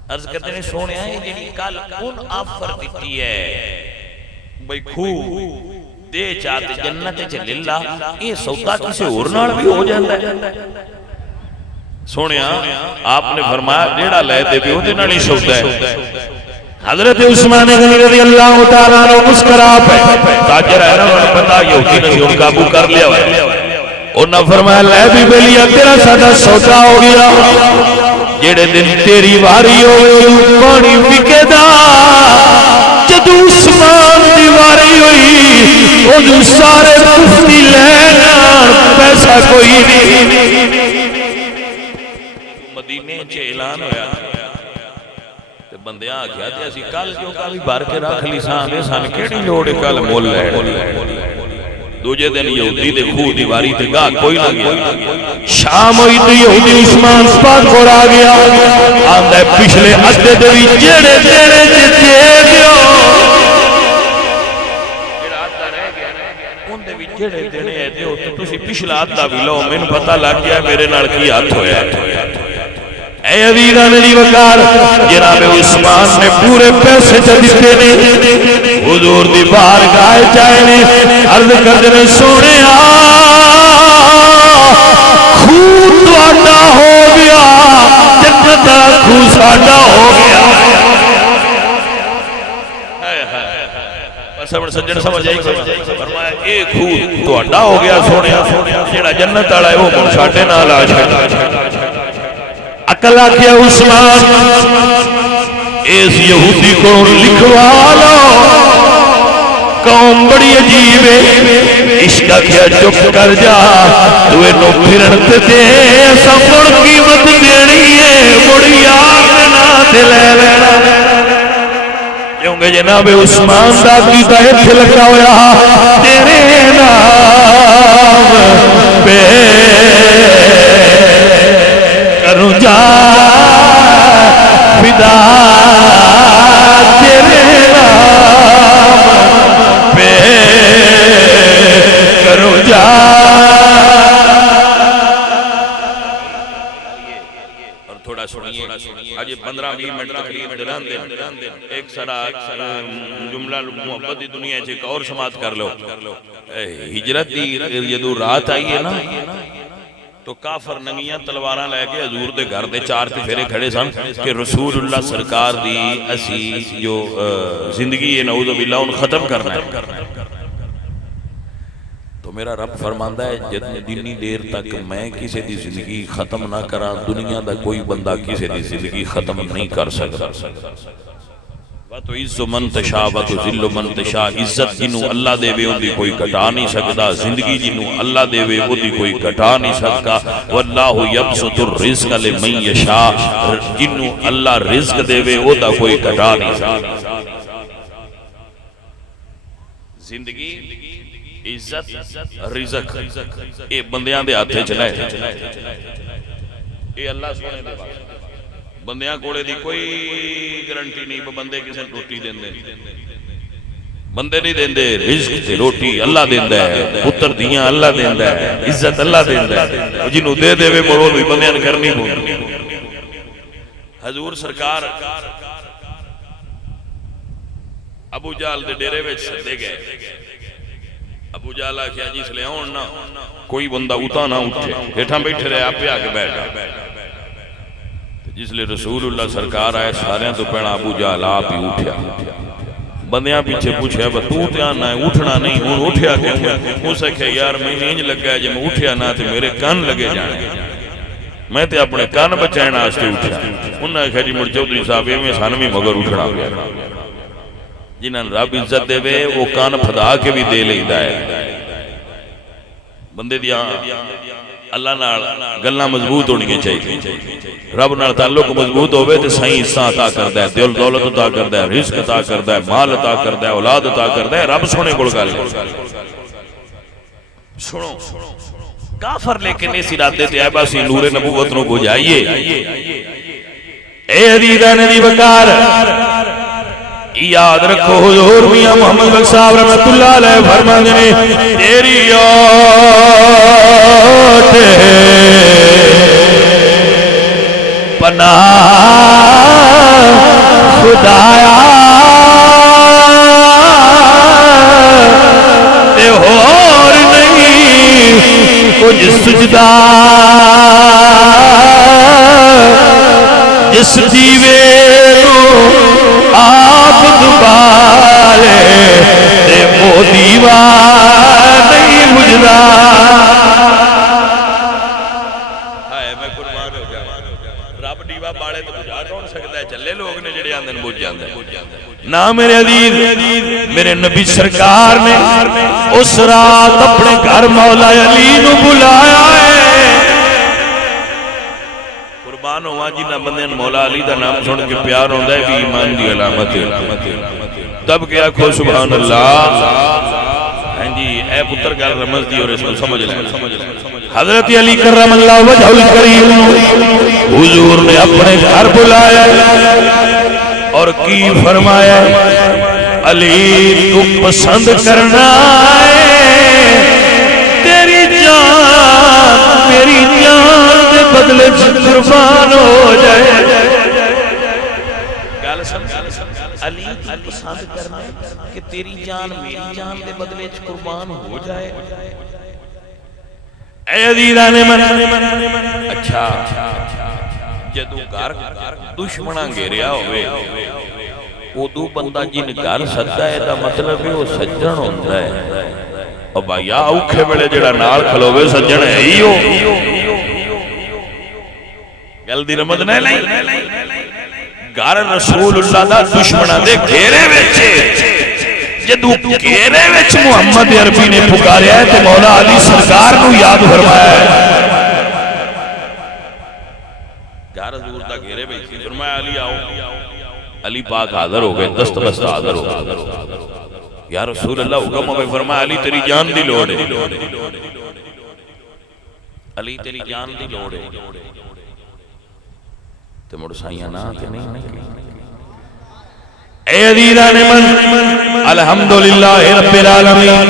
عرض کرتے ہیں سونے آئے جنہی کل ان آفر دیتی ہے بھئی کھو دے چاہتے جنت چللہ یہ سودا کسے اورناڑ بھی ہو جاندہ ہے سونے آپ نے فرمایا ڈیڑا لے دے بھی ہو دینا نہیں سودا ہے حضرت عثمان غنی رضی اللہ تعالیٰ عنہ مسکرا پہ تاجر ہے نا پتا یہ ہوتی نہیں ان قابو کر لیا ہوئے انہاں فرمایا لے بھی بلیا تیرا سادہ سودا ہو گیا جیڑے دن تیری واری ہوئی پانی بکے دا جدو عثمان دی واری ہوئی وہ سارے مفتی لینا پیسہ کوئی نہیں مدینے چے اعلان ہویا بندیاں آکھیا تے اسی کل جو کا بھی بھر کے رکھ لی سان کیڑی لوڑ کل مول لے دوجہ دن یہودی دے خود دیواری تے گاہ کوئی نہ گیا شام ہوئی تو یہودی عثمان پاک اور آ گیا آندھے پچھلے ادھے دوی جیڑے جیڑے جیڑے دیو ان دوی جیڑے جیڑے دیو تو تسی پچھلا ادھا بھی لو میں پتہ لگ گیا میرے نال کی ہاتھ ہویا اے عزیزان علی وقار جناب عثمان نے پورے پیسے چدیتے نے حضور دی بارگاہ چاہے نے عرض کر دے سونے خون تواڈا ہو گیا جنت دا خون ساڈا ہو گیا سجن سمجھ آئی فرمایا اے خون تواڈا ہو گیا سونے جیڑا جنت والا ہے وہ مڑ ساڈے نال آ جائے اکلا کیا عثمان اس یہودی کو لکھوا لو قوم بڑی عجیب ہے عشقہ کیا چپ کر جا تو انہوں پھرنت دے سمڑ قیمت دینی ہے بڑی آگنا دلے لینا کیونکہ جناب عثمان دا کی دہت لگا ہویا تیرے نام پہ کروں جا فدا تیرے نام پہ کروں جا اور تھوڑا سنیے آج 15-20 منٹ تقریب دلان دیں ایک سرا جملہ محبت دی دنیا ایک اور سماعت کر لو ہجرت دی جدو رات آئی ہے نا تو کافر ننگیاں تلواراں لے کے حضور دے گھر دے 4 پھیرے کھڑے سن کہ رسول اللہ سرکار دی اسی جو زندگی ہے نعوذ باللہ ان ختم کرنا ہے تو میرا رب فرماندا ہے جتنی دیر تک میں کسی دی زندگی ختم نہ کراں دنیا دا کوئی بندہ کسی دی زندگی ختم نہیں کر سکتا. تو عز من تشاء و ذل من تشاء، عزت جنوں اللہ دے وے اون دی کوئی گھٹا نہیں سکدا، زندگی جنوں اللہ دے وے او دی کوئی گھٹا نہیں سکدا. واللہ یبسط الرزق لمن یشاء، جنوں اللہ رزق دے وے او دا کوئی گھٹا نہیں سکدا. زندگی، عزت، رزق اے بندیاں دے ہاتھ وچ ہے، اے اللہ سونے دے پاس. بندیاں کوڑے دی کوئی گارنٹی نہیں، بندے کسے روٹی دیندے، بندے نہیں دیندے. رزق تے روٹی اللہ دیندا ہے، پتر دیاں اللہ دیندا ہے، عزت اللہ دیندا ہے. جنوں دے دے وے مڑو بھی بندیاں نے کرنی ہوندی. حضور سرکار ابو جہل دے ڈیرے وچ سدے گئے. ابو جہل آکھیا جی اس لے آن نہ کوئی بندہ اتا نہ اٹھے، ہیٹھاں بیٹھے رہے، آپ آ کے بیٹھ. جس لئے رسول اللہ سرکار آئے ساریاں تو پہنا ابو جہل آپ ہی اٹھیا. بندیاں پیچھے پوچھے اب تو تے آنا ہے، اٹھنا نہیں، ہون اٹھیا کیوں؟ ہو سکے یار میں نہیں لگا ہے جب میں اٹھیا نہ تے میرے کان لگے جانے، میں تے اپنے کان بچائیں آستے اٹھیا. انہوں نے کہا جی مڑ چودھری صاحب میں سانوی مگر اٹھنا گیا. جنہاں رب عزت دے وے وہ کان پھدا کے بھی دے لیندہ ہے. بندے دیاں اللہ نال گلاں مضبوط ہونی چاہیے. رب نال تعلق مضبوط ہوئے تو صحیح حصہ عطا کردا ہے، دل دولت عطا کردا ہے، رزق عطا کردا ہے، مال عطا کردا ہے، اولاد عطا کردا ہے. رب سونے کول گل سنو. کافر لیکن اس ارادے تے ہے بس نور نبوت نو بجھائیے. اے عزیزان دی وقار یاد رکھو حضور میاں محمد بخش صاحب رحمت اللہ علیہ فرماندے نے تیری یاد پناہ خدایا تے ہور نہیں کچھ سجدہ جس دیوے آپ دوبارے تے وہ دیوا نہیں بجھدا. ہائے میں قربان ہو جا، رب دیوا بالے تو بجھا کون سکتا ہے؟ چلے لوگ نے جڑے آندے بجھ جاندے نا. میرے عزیز میرے نبی سرکار نے اس رات اپنے گھر مولا علی نو بلایا ہے. قربان ہوا جنہ بندے مولا علی دا نام سن کے پیار ہوندا ہے بھی ایمان دی علامت ہے. تب کیا کھو سبحان اللہ. ہاں جی اے پتر گل رمز دی اور اس کو سمجھ لیں. حضرت علی کرم اللہ وجہ الکریم حضور نے اپنے گھر بلایا اور کی فرمایا علی تو پسند کرنا ہے تیری جان میری جان دے بدلے قربان ہو جائے. علی تو پسند کرنا ہے کہ تیری جان میری جان دے بدلے قربان ہو جائے. اے عزیزان من اچھا جدو گھر دشمناں گھیریا ہوئے ادو بندہ جن گھر سدا ہے دا مطلب ہے وہ سجن ہوندا ہے. او بھائی اوکھے ویلے جڑا نال کھلوے سجن ہے ہی ہو. گل دی رمض نہیں. گھر رسول اللہ دا دشمناں دے گھیرے وچ جدو گھیرے وچ محمد عربی نے پکاریا ہے تو مولا علی سرکار نو یاد فرمایا ہے. گھر حضور دا گھیرے وچ فرمایا علی آؤ. علی پاک حاضر ہو گئے دست بست حاضر ہو گئے. یا رسول اللہ حکم ہوئے فرمایا علی تیری جان دی لوڑ ہے. علی تیری جان دی لوڑ ہے. تو مڑ سائیاں نا کہ نہیں. اے عزیزان من الحمدللہ رب العالمین.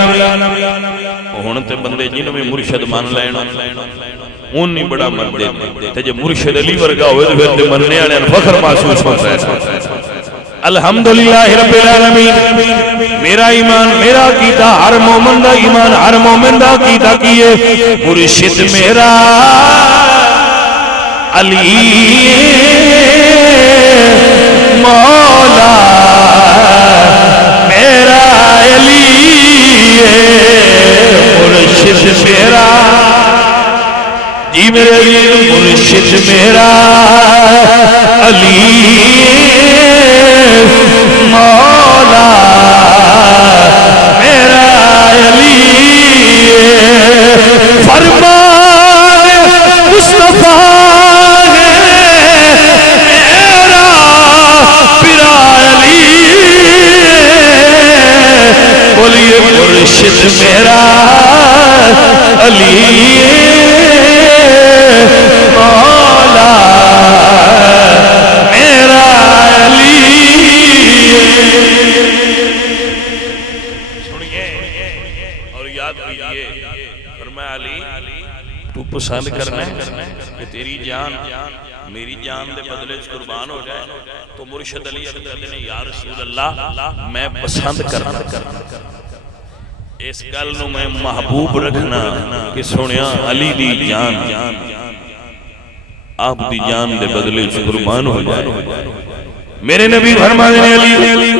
ہن تے بندے جن میں مرشد مان لینا اون نہیں بڑا من دے تے جے مرشد علی ورگا ہوئے تو پھر تے مننے والے فخر محسوس ہوتا ہے. الحمدللہ رب العالمین. میرا ایمان میرا عقیدہ ہر مومن دا ایمان ہر مومن دا عقیدہ کیے مرشد میرا علی مولا میرا علی مرشد میرا جی میرے عزیز مرشد میرا علی مولا میرا علی فرمان مصطفیٰ ہے میرا پیرا علی بولیے مرشد میرا علی مولا میرا علی سنیے اور یاد کیجئے فرمایا علی تو پسند کرنا ہے کہ تیری جان میری جان دے بدلے قربان ہو جائے تو مرشد علی عرض کرتے ہیں یا رسول اللہ میں پسند کرنا اس گل نو میں محبوب رکھنا کہ سنیا علی دی جان آپ دی جان دے بدلے قربان ہو جائے میرے نبی فرماتے ہیں علی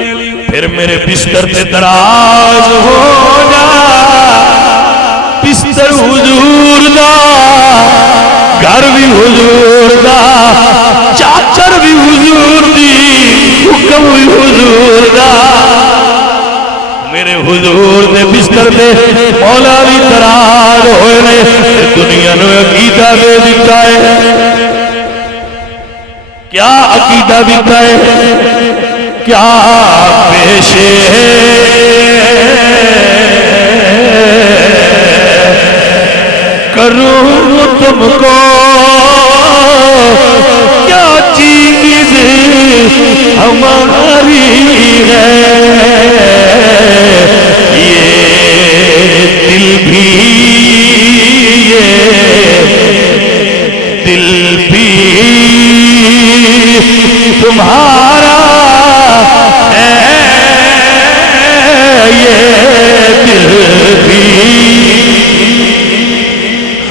پھر میرے بستر پہ دراز ہو جا بستر حضور دا گھر بھی حضور دا چادر بھی حضور دی حکم بھی حضور دا میرے حضور دے بستر دے مولا بھی دراز ہوئے نے دنیا نو عقیدہ دے دیتا ہے کیا عقیدہ دیتا ہے کیا پیش کروں تم کو کیا چیز ہماری ہے یہ دل بھی تمہارا ہے یہ دل بھی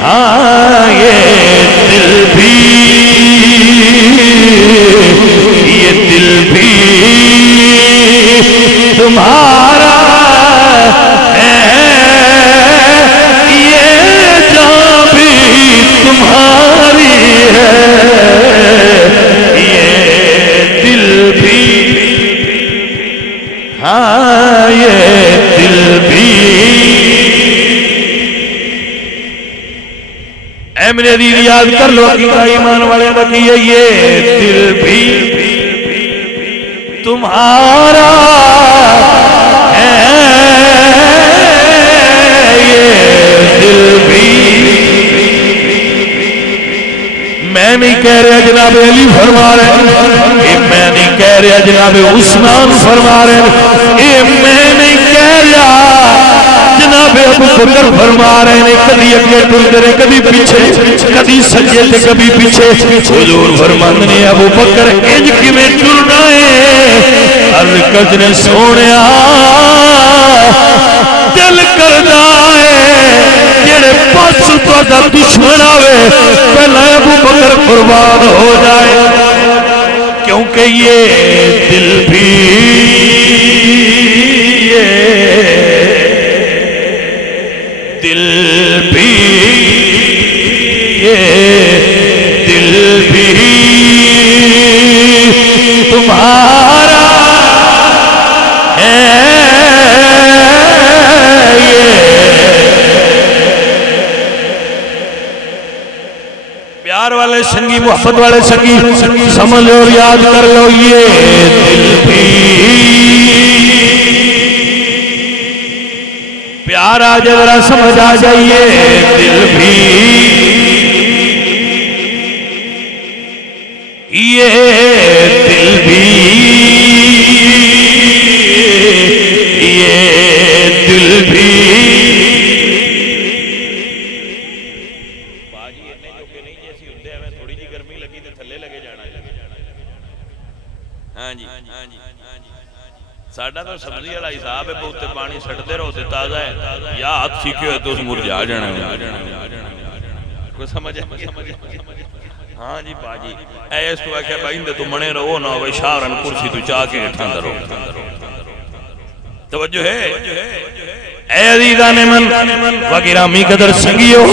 ہاں یہ دل بھی تمہارا ہے یہ جان بھی تمہاری ہے ہاں یہ دل بھی اے میرے دید یاد کر لو عقیدہ ایمان والے بکیے یہ دل بھی تمہارا ہے یہ دل بھی میں نہیں کہہ رہا جناب علی فرما رہے ہیں میں نہیں کہہ رہا جناب عثمان فرما رہے ہیں میں نہیں کہہ رہا جناب ابو بکر فرما رہے ہیں کبھی اگے ٹرتے رہے کبھی پیچھے کبھی سجے تھے کبھی پیچھے حضور فرماندے نے ابو بکر انج کیویں ٹرنا ہے عرض کرنے سونیا دل کردا ہے جڑے پاسوں تہاڈا دشمن آوے پہلا ابو بکر قربان ہو جائے کیونکہ یہ دل بھی دل بھی تمہارا ہے پیار والے سنگی محبت والے سنگی سمجھ اور یاد کر لو یہ دل بھی پیار آ جائے ذرا سمجھ آ جائیے دل بھی یہ دل بھی ساڑھا تو سبزی والا حساب ہے بہتے پانی سڑتے رہو تے تازہ ہے یا ہاتھ سیکھے ہوئے تو اس مرجھا جانا ہے کوئی سمجھ ہے ہاں جی باجی اے اس تو آکھیا بھائی اندے تو منے رہو نہ ہوئے شارن کرسی تو چاہ کے اٹھان درو توجہ ہے اے عزیزان من و گرامی قدر سنگیو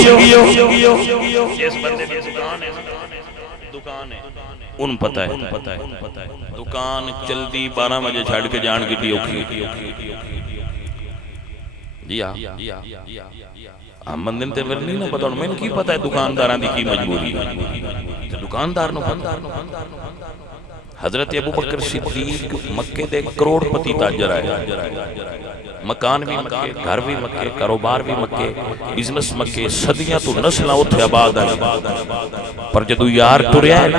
جس بندے کی دکان ہے ان پتہ ہے دکان چلتی 12 بجے چھڑ کے جان کی بھی اوکھی جی ہاں مندن تے پھر نہیں نہ پتا میں کی پتا ہے دکانداراں دی کی مجبوری ہے دکاندار نو حضرت ابو بکر صدیق مکے دے کروڑ پتی تاجر ہے مکان بھی مکے گھر بھی مکے کاروبار بھی مکے بزنس مکے صدیاں تو نسلاں اوتھے آباد ہیں پر جدو یار ٹریا ہے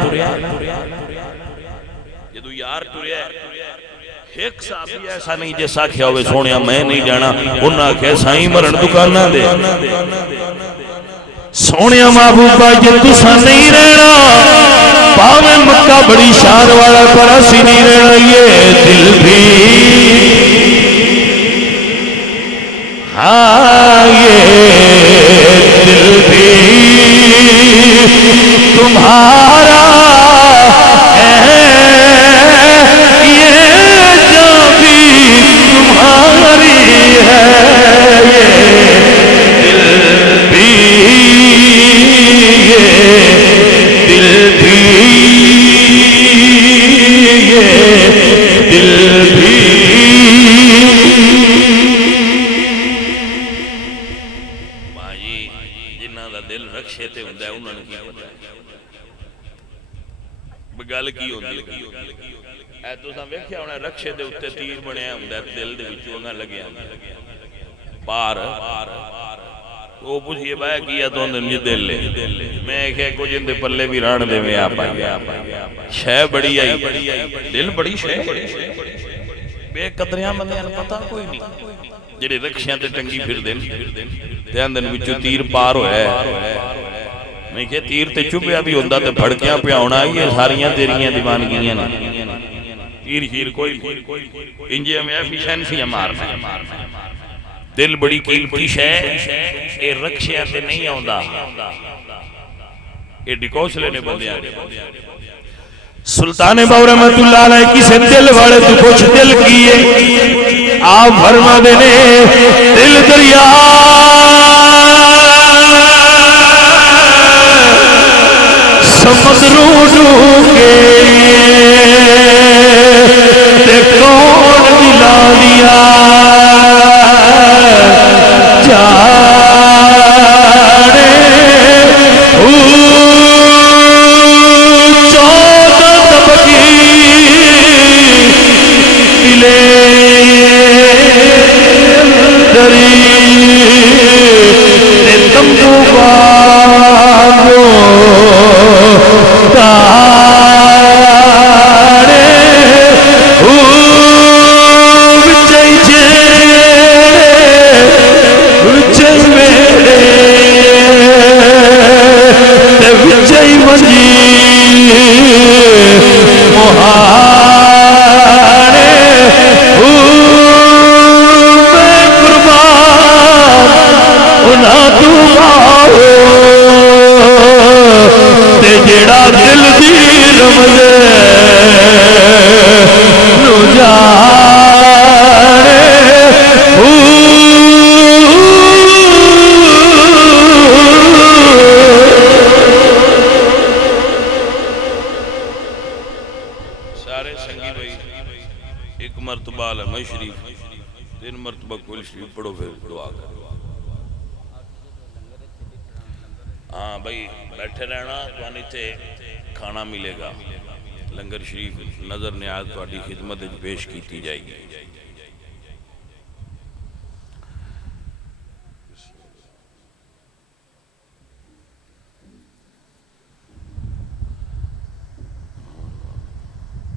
جدو یار ٹریا ہے ایک صحابی ایسا نہیں جیسا کیا ہوئے سونیا میں نہیں جانا انہاں کہ سائیں مرن دکانہ دے سونیا محبوبہ جے تسا نہیں رہنا پاوے مکہ بڑی شان والا پر اسی نہیں رہنا یہ دل بھی ہاں یہ دل بھی تمہارا ہے یہ جان بھی تمہاری ہے گل کی ہوندی اے تساں ویکھیا ہونا رکشے دے اوتے تیر بنیا ہوندا دل دے وچوں نہ لگیا پار وہ پوچھئے بھائی کیا تو اندر یہ دل لے میں کہ کچھ اندے پلے بھی ران دے میں آپ آئی شے بڑی آئی دل بڑی شے بے قدریاں بندیاں پتہ کوئی نہیں جڑے رکشیاں تے ٹنگی پھر دل تے اندر وچوں تیر پار ہوئے میں کہ تیر تے چوبیا بھی ہوندہ تے بھڑکیاں پہ ہونا یہ ساریاں تیریاں دیوانگیاں تیر شیر کوئی انجے ہمیں ایفیشنسیاں مارنا دل بڑی قیمتی شے اے رکشیاں تے نہیں ہوندہ اے ڈکوسلے نے بندیاں سلطان باو رحمت اللہ علیہ کسے دل والے تو کچھ دل کیے آپ فرما دینے دل دریا سمندروں ڈوبے تے کون دلا دیا جانے چودہ طبقی دلے دری تے تمبو باغو کھانا ملے گا لنگر شریف نظر نیاز تہاڈی خدمت وچ پیش کیتی جائے گی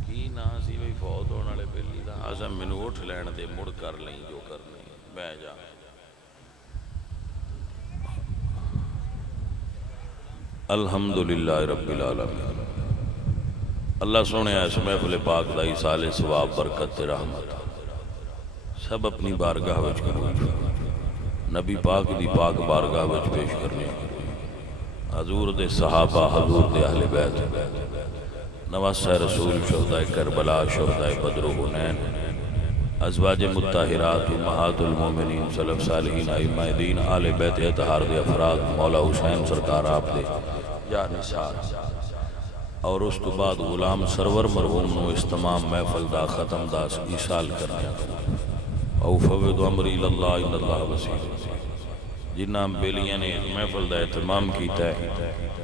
کی نا سی بھئی فوت ہونے والے بیلی دا اعظم مینوں اٹھ لین دے مڑ کر لیں جو کرنے میں جا الحمدللہ رب العالمین اللہ سونے اس محفل پاک دا ایصال ثواب برکت رحمت سب اپنی بارگاہ وچ قبول نبی پاک دی پاک بارگاہ وچ پیش کرنے حضور دے صحابہ حضور دے اہل بیت نواسہ رسول شہداء کربلا شہداء بدر و حنین ازواج مطہرات امہات المومنین سلف صالحین ائمہ دین آل بیت اطہار دے افراد مولا حسین سرکار آپ دے یا نثار اور اس تو بعد غلام سرور مرحوم نو اس تمام محفل دا ختم دا ایصال کرنے او فوض امری اللہ ان اللہ وسیع جنہاں بیلیاں نے محفل دا اہتمام کیتا ہے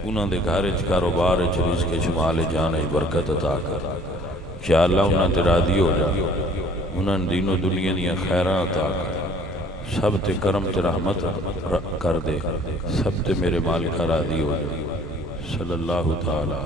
انہاں دے گھرچ کاروبار وچ رزق شمال جان وچ برکت عطا کر یا اللہ انہاں تے راضی ہو جا انہاں دین و دنیا دیاں خیراں عطا کر سب تے کرم تے رحمت کر دے سب تے میرے مالک راضی ہو جا صلی اللہ تعالی